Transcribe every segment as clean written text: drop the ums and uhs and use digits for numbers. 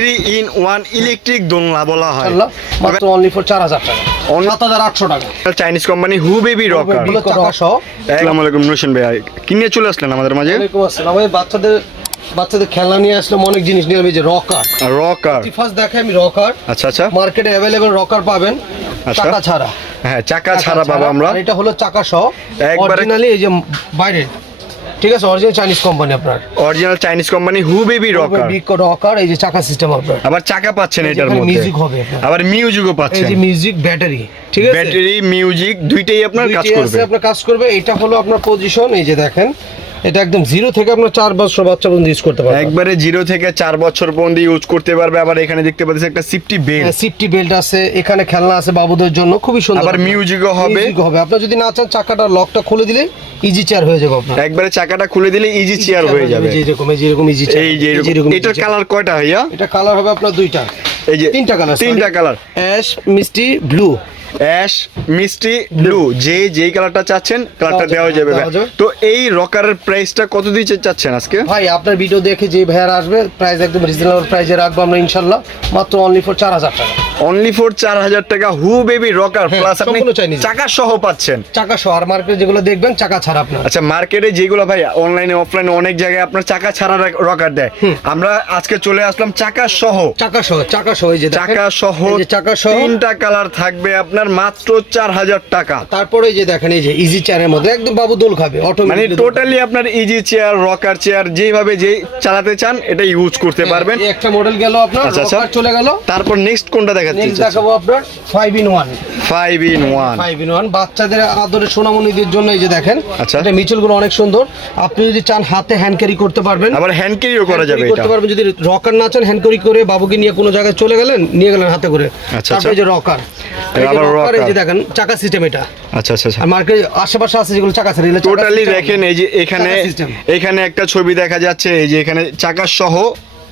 3 in 1 electric দোলনা বলা হয় মাত্র অনলি ফর 4000 টাকা 7800 টাকা চাইনিজ কোম্পানি হু বেবি রকার আসসালামু আলাইকুম নুরশন ভাই কি নিয়ে চলে আসলেন আমাদের মাঝে? ওয়ালাইকুম আসসালাম ভাই বাচ্চাদের খেলনা নিয়ে আসলাম অনেক জিনিস নিয়ে আমি যে রকার ফার্স্ট দেখে আমি রকার আচ্ছা আচ্ছা মার্কেটে अवेलेबल রকার পাবেন চাকা ছাড়া হ্যাঁ চাকা ছাড়া পাবো আমরা এটা হলো চাকা সহ অরিজিনালি এই যে বাইরে ঠিক আছে অরিজিনাল চাইনিজ কোম্পানি আপনার অরিজিনাল চাইনিজ কোম্পানি হু বেবি রকার এই যে চাকা সিস্টেম আপনার আবার চাকা পাচ্ছেন এটার মধ্যে মিউজিক হবে আবার মিউজিকও পাচ্ছেন এই যে মিউজিক ব্যাটারি ঠিক আছে ব্যাটারি মিউজিক দুইটাই আপনার কাজ করবে আপনার কাজ করবে এটা হলো আপনার পজিশন এই যে দেখেন এটা একদম 0 থেকে আপনার 4 বছর বাচ্চা পর্যন্ত ইউজ করতে পারবে একবারে 0 থেকে 4 বছর পর্যন্ত ইউজ করতে পারবে আবার এখানে দেখতে পাচ্ছেন একটা সেফটি বেল্ট আছে এখানে খেলনা আছে বাবুদের জন্য খুবই সুন্দর আবার মিউজিকও হবে আপনি যদি না চান চাকাটা লকটা খুলে দিলে ইজি চেয়ার হয়ে যাবে আপনার একবারে চাকাটা খুলে দিলে ইজি চেয়ার হয়ে যাবে যেরকম ইজি চেয়ার এই যেরকম এটার কালার কয়টা ভাইয়া? এটা কালার হবে আপনার দুইটা এই যে তিনটা কালার অ্যাশ মিষ্টি ব্লু অ্যাশ মিষ্টি ব্লু যেই কালারটা চাচ্ছেন কালারটা দেওয়া যাবে। তো এই রকারের প্রাইসটা কত দিতে চাচ্ছেন আজকে? ভাই আপনার ভিডিও দেখে যে ভাইয়ার আসবে প্রাইস একদম রিজনেবল প্রাইসে রাখবো আমরা ইনশাআল্লাহ মাত্র অনলি ফর 4000 টাকা অনলি ফর 4000 টাকা হু বেবি রকার প্লাস আপনি চাকা সহ পাচ্ছেন চাকা সহ আর মার্কেটে যেগুলো দেখবেন চাকা ছাড়া আপনার আচ্ছা মার্কেটে যেগুলো ভাই অনলাইনে অফলাইনে অনেক জায়গায় আপনার চাকা ছাড়া রকার দেয় আমরা আজকে চলে আসলাম চাকা সহ এই যে চাকা সহ তিনটা কালার থাকবে আপনার মাত্র 4000 টাকা তারপরে এই যে দেখেন এই যে ইজি চেয়ারের মধ্যে একদম বাবু দোল খাবে মানে টোটালি আপনার ইজি চেয়ার রকার চেয়ার যেভাবে যেই চালাতে চান এটা ইউজ করতে পারবেন একটা মডেল গেল আপনার রকার চলে গেল তারপর নেক্সট কোনটা দেখাচ্ছি নেক্সট দেখাবো আপনার 5 in 1 বাচ্চাদের আদরের সোনামণিদের জন্য এই যে দেখেন এটা মিচলগুলো অনেক সুন্দর আপনি যদি চান হাতে হ্যান্ড ক্যারি করতে পারবেন আবার হ্যান্ড ক্যারিও করা যাবে এটা করতে পারবেন যদি রকার না চান হ্যান্ড ক্যারি করে বাবুকে নিয়ে কোনো জায়গায় চলে গেলেন নিয়ে গেলেন হাতে করে তারপরে যে রকার আবার রকার এই যে দেখেন চাকা সিস্টেম এটা আচ্ছা আর মার্কেট আশেপাশে আছে যেগুলো চাকা ছাড়া টোটালি দেখেন এই যে এখানে একটা ছবি দেখা যাচ্ছে এই যে এখানে চাকা সহ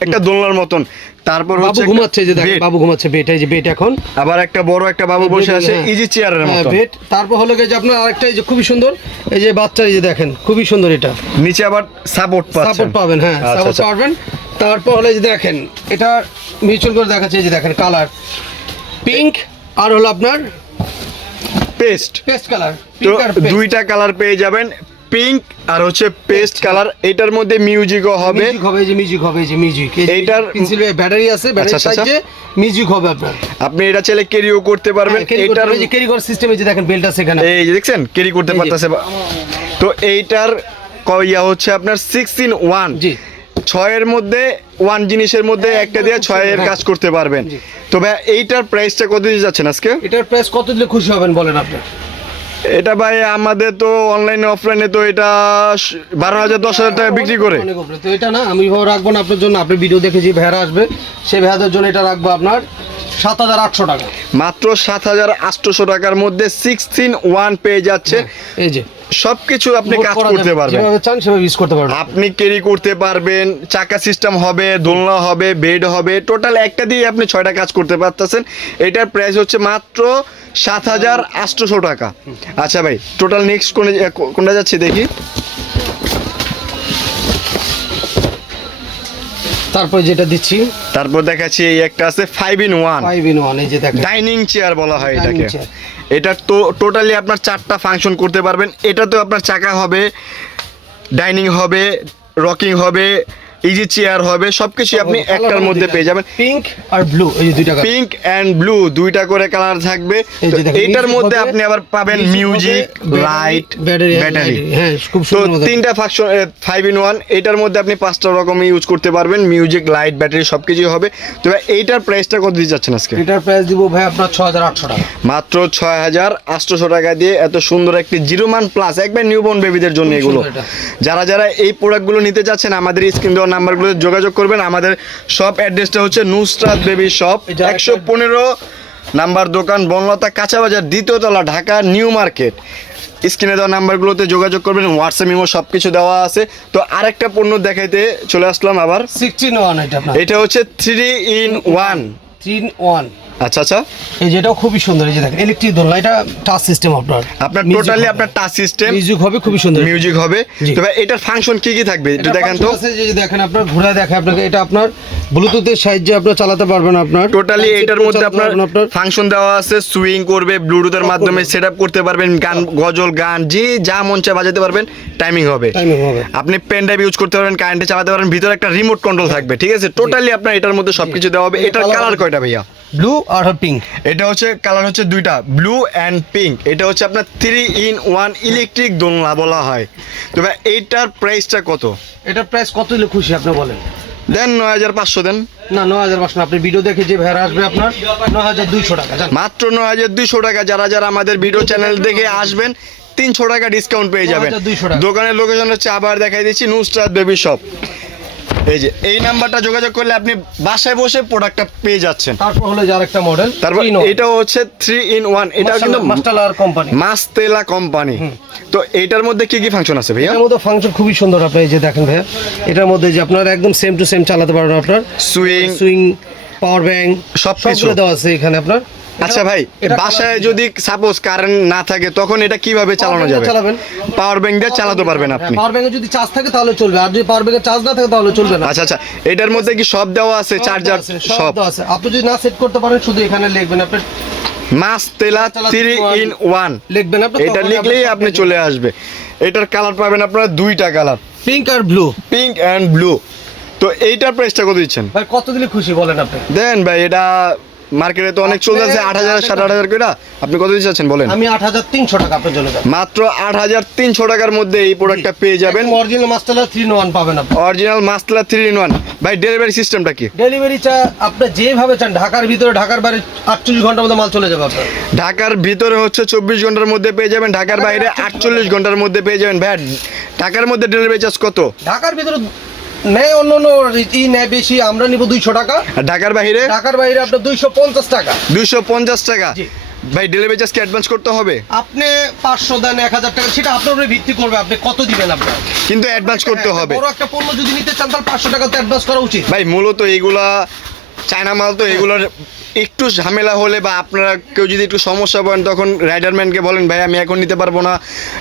একটা দোলনার মতন তারপর বাবু ঘুমাচ্ছে যে দেখেন বাবু ঘুমাচ্ছে বেড এই যে বেড এখন আবার একটা বড় একটা বাবু বসে আছে ইজি চেয়ারের মতো বেড তারপর হলো যে আপনার আরেকটা এই যে খুবই সুন্দর এই যে বাচ্চা এই যে দেখেন খুবই সুন্দর এটা নিচে আবার সাপোর্ট পাবেন হ্যাঁ সাপোর্ট পাবেন তারপর হলো যে দেখেন এটা মিউচুয়াল করে দেখাচ্ছে এই যে দেখেন কালার পিঙ্ক আর হলো আপনার পেস্ট কালার তো দুইটা কালার পেয়ে যাবেন পিঙ্ক আর হচ্ছে পেস্ট কালার এটার মধ্যে মিউজিকও হবে এইটার পেন্সিল ব্যাটারি আছে ব্যাটারি সাইজে মিউজিক হবে আপনার আপনি এটা চাইলে ক্যারিও করতে পারবেন এটার যে ক্যারি করার সিস্টেম এই যে দেখেন বেল্ট আছে এখানে এই যে দেখছেন ক্যারি করতে পারতেছে তো এইটার কইয়া হচ্ছে আপনার 6 in 1 জি 6 এর মধ্যে 1 জিনিসের মধ্যে একটা দিয়ে 6 এর কাজ করতে পারবেন তো ভাই এইটার প্রাইসটা কত দিয়ে যাচ্ছেন আজকে? এটার প্রাইস কত দিলে খুশি হবেন বলেন আপনি? এটা ভাই আমাদের তো অনলাইনে অফলাইনে তো এটা 12000 10000 টাকা বিক্রি করে তো এটা না আমি রাখবো না আপনার জন্য আপনি ভিডিও দেখে যে ভাইরা আসবে সেই ভাইদের জন্য এটা রাখবো আপনার 7800 টাকা মাত্র 7800 টাকার মধ্যে 6 in 1 পেয়ে যাচ্ছে এই যে সবকিছু আপনি কাজ করতে পারবেন যেভাবে চান সেভাবে ইউজ করতে পারবেন আপনি ক্যারি করতে পারবেন চাকা সিস্টেম হবে দোলনা হবে বেড হবে টোটাল একটা দিয়ে আপনি 6টা কাজ করতে পারতেছেন এটার প্রাইস হচ্ছে মাত্র 7800 টাকা আচ্ছা ভাই টোটাল নেক্সট কোনটা যাচ্ছে দেখি তারপর যেটা দিচ্ছি তারপর দেখাচ্ছি এই একটা আছে 5 in 1 এই যে দেখেন ডাইনিং চেয়ার বলা হয় এটাকে এটা তো টোটালি আপনার 4টা ফাংশন করতে পারবেন এটা তো আপনার চাকা হবে ডাইনিং হবে রকিং হবে ইজি চেয়ার হবে সবকিছু আপনি একটার মধ্যে পেয়ে যাবেন পিঙ্ক আর ব্লু এই যে দুইটা পিঙ্ক এন্ড ব্লু দুইটা করে কালার থাকবে এটার মধ্যে আপনি আবার পাবেন মিউজিক লাইট ব্যাটারি হ্যাঁ খুব সুন্দর তিনটা ফাংশন 5 in 1 এটার মধ্যে আপনি 5টা রকম ইউজ করতে পারবেন মিউজিক লাইট ব্যাটারি সবকিছু হবে তো এইটার প্রাইসটা কত দিয়ে যাচ্ছেন আজকে? এটার প্রাইস দিব ভাই আপনার 6800 টাকা মাত্র 6800 টাকা দিয়ে এত সুন্দর একটি জিরো মান প্লাস একবার নিউবর্ন বেবিদের জন্য এগুলো যারা এই প্রোডাক্টগুলো নিতে যাচ্ছেন আমাদের স্ক্রিন নাম্বারগুলোতে যোগাযোগ করবেন আমাদের শপ অ্যাড্রেসটা হচ্ছে নুসরাত বেবি শপ 115 নাম্বার দোকান বনলতা কাঁচা বাজার দ্বিতীয় তলা ঢাকা নিউ মার্কেট স্ক্রিনে দেওয়া নাম্বারগুলোতে যোগাযোগ করবেন হোয়াটসঅ্যাপ ইমো সব কিছু দেওয়া আছে তো আরেকটা পণ্য দেখাইতে চলে আসলাম আবার 16 in 1 এটা হচ্ছে 3 in 1 3-in-1 আচ্ছা আচ্ছা, এই যেটাও খুবই সুন্দর, এই যে দেখেন ইলেকট্রিক দোলনা, এটা টাচ সিস্টেম আপনার টোটালি আপনার টাচ সিস্টেম, মিউজিক হবে খুবই সুন্দর, মিউজিক হবে। জি। তবে এটার ফাংশন কি কি থাকবে একটু দেখেন তো। এই যে দেখেন আপনার ঘোড়া দেখে আপনাকে, এটা আপনার ব্লুটুথের সাহায্যে আপনার চালাতে পারবেন। আপনার টোটালি এটার মধ্যে আপনার ফাংশন দেওয়া আছে, সুইং করবে, ব্লুটুথের মাধ্যমে সেটআপ করতে পারবেন, গান গজল গান যে যা মন চায় বাজাতে পারবেন, টাইমিং হবে। আপনি পেন ড্রাইভ ইউজ করতে পারবেন, কারেন্টে চালাতে পারবেন, ভিতরে একটা রিমোট কন্ট্রোল থাকবে, ঠিক আছে। টোটালি আপনার এটার মধ্যে সবকিছু দেওয়া হবে। এটার কালার কয়টা ভাইয়া? ব্লু আর পিঙ্ক। এটা হচ্ছে কালার হচ্ছে দুইটা, ব্লু অ্যান্ড পিঙ্ক। এটা হচ্ছে আপনার 3-in-1 ইলেকট্রিক দোলনা বলা হয়। তবে এইটার প্রাইসটা কত? এটার প্রাইস কত হলে খুশি আপনি বলেন? দেন 9500 দেন। না 9500 না, আপনি ভিডিও দেখে যে ভাড়া আসবে আপনার 9200 টাকা, মাত্র 9200 টাকা। যারা যারা আমাদের ভিডিও চ্যানেল দেখে আসবেন 300 টাকা ডিসকাউন্ট পেয়ে যাবেন। 9200 টাকা। দোকানের লোকেশন হচ্ছে আবার দেখাই দিচ্ছি, নুসরাত বেবি শপ। এই যে এই নাম্বারটা যোগাযোগ করলে আপনি বাসায় বসে প্রোডাক্টটা পেয়ে যাচ্ছেন। তারপর হলো যার একটা মডেল, তারপর এটাও হচ্ছে 3-in-1, এটা কিন্তু মাস্টালার কোম্পানি, মাস্তেলা কোম্পানি। তো এইটার মধ্যে কি কি ফাংশন আছে ভাইয়া? এর মধ্যে ফাংশন খুবই সুন্দর। আপনি এই যে দেখেন ভাইয়া, এটার মধ্যে যে আপনার একদম সেম টু সেম চালাতে পারবেন, আপনার সুইং পাওয়ার ব্যাংক সবকিছু দেওয়া আছে এখানে আপনার। আচ্ছা ভাই, বাসায় যদি সাপোজ কারেন্ট না থাকে তখন এটা কিভাবে চালানো যাবে? পাওয়ার ব্যাংক দিয়ে চালাতে পারবেন আপনি। পাওয়ার ব্যাংকে যদি চার্জ থাকে তাহলে চলবে, আর যদি পাওয়ার ব্যাংকে চার্জ না থাকে তাহলে চলবে না। আচ্ছা আচ্ছা, এটার মধ্যে কি সব দেওয়া আছে, চার্জার সব আছে? আপনি যদি না সেট করতে পারেন শুধু এখানে লিখবেন আপনি মাস্তেলা 3-in-1 লিখবেন, আপনি এটা লিখলেই আপনি চলে আসবে। এটার কালার পাবেন আপনারা দুইটা কালার, পিঙ্ক আর ব্লু, পিঙ্ক এন্ড ব্লু। তো এইটার প্রাইসটা কত দিচ্ছেন ভাই? কত দিলে খুশি বলেন আপনি? দেন ভাই, এটা মার্কেটে তো অনেক চলছে 8000 7-8000 করে, আপনি কত দিচ্ছেন বলেন? আমি 8300 টাকা আপনার জন্য দেব। মাত্র 8300 টাকার মধ্যে এই প্রোডাক্টটা পেয়ে যাবেন। অরিজিনাল মাস্টালার 3-in-1 পাবেন আপনি। অরিজিনাল মাস্টালার 3-in-1। ভাই ডেলিভারি সিস্টেমটা কি? ডেলিভারি আপনি যেভাবে চান, ঢাকার ভিতরে, ঢাকার বাইরে 48 ঘন্টার মধ্যে মাল চলে যাবে আপনার। ঢাকার ভিতরে হচ্ছে 24 ঘন্টার মধ্যে পেয়ে যাবেন, ঢাকার বাইরে 48 ঘন্টার মধ্যে পেয়ে যাবেন। ভাই ঢাকার মধ্যে ডেলিভারি চার্জ কত? ঢাকার ভিতরে নেয় অন্য নেয় বেশি, আমরা নিব 200 টাকা। আর ঢাকার বাইরে? ঢাকার বাইরে আপনার 250 টাকা। 250 টাকা। জি। ভাই ডেলিভারি চার্জ কি অ্যাডভান্স করতে হবে? আপনি 500 দেন, 1000 টাকা, সেটা আপনার উপরে ভিত্তি করবে আপনি কত দিবেন। আপনার কিন্তু অ্যাডভান্স করতে হবে। বড় একটা পণ্য যদি নিতে চান তাহলে 500 টাকা তো অ্যাডভান্স করা উচিত। ভাই মূলত এইগুলা চায়না মাল, তো এগুলোর একটু ঝামেলা হলে বা আপনারা কেউ যদি একটু সমস্যা পান তখন রাইডারম্যানকে বলেন ভাই আমি এখন নিতে পারবো না,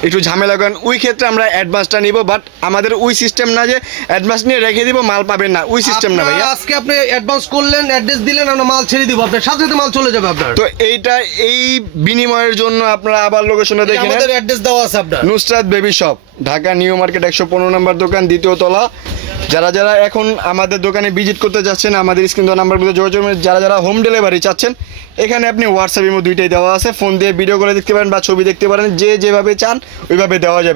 একটু ঝামেলা করেন, ওই ক্ষেত্রে আমরা অ্যাডভান্সটা নিব। বাট আমাদের ওই সিস্টেম না যে অ্যাডভান্স নিয়ে রেখে দিব মাল পাবেন না, ওই সিস্টেম না ভাইয়া। আজকে আপনি অ্যাডভান্স করলেন, অ্যাড্রেস দিলেন, আমরা মাল ছেড়ে দিব, আপনার সাথে সাথে মাল চলে যাবে আপনার। তো এই বিনিময়ের জন্য আপনারা আবার লোকেশনটা দেখে নেন। আমাদের অ্যাড্রেস দেওয়া আছে আপনার, Nusrat baby shop, Dhaka new market 115 নম্বর দোকান, দ্বিতীয় তলা। যারা যারা এখন আমাদের দোকানে ভিজিট করতে যাচ্ছেন আমাদের স্ক্রিন দেওয়া নাম্বারগুলো যোগাযোগ করবেন। যারা যারা হোম ডেলিভারি চাচ্ছেন এখানে আপনি হোয়াটসঅ্যাপ ইমো দুইটাই দেওয়া আছে, ফোন দিয়ে ভিডিও করে দেখতে পারেন বা ছবি দেখতে পারেন, যে যেভাবে চান ওইভাবে দেওয়া যাবে।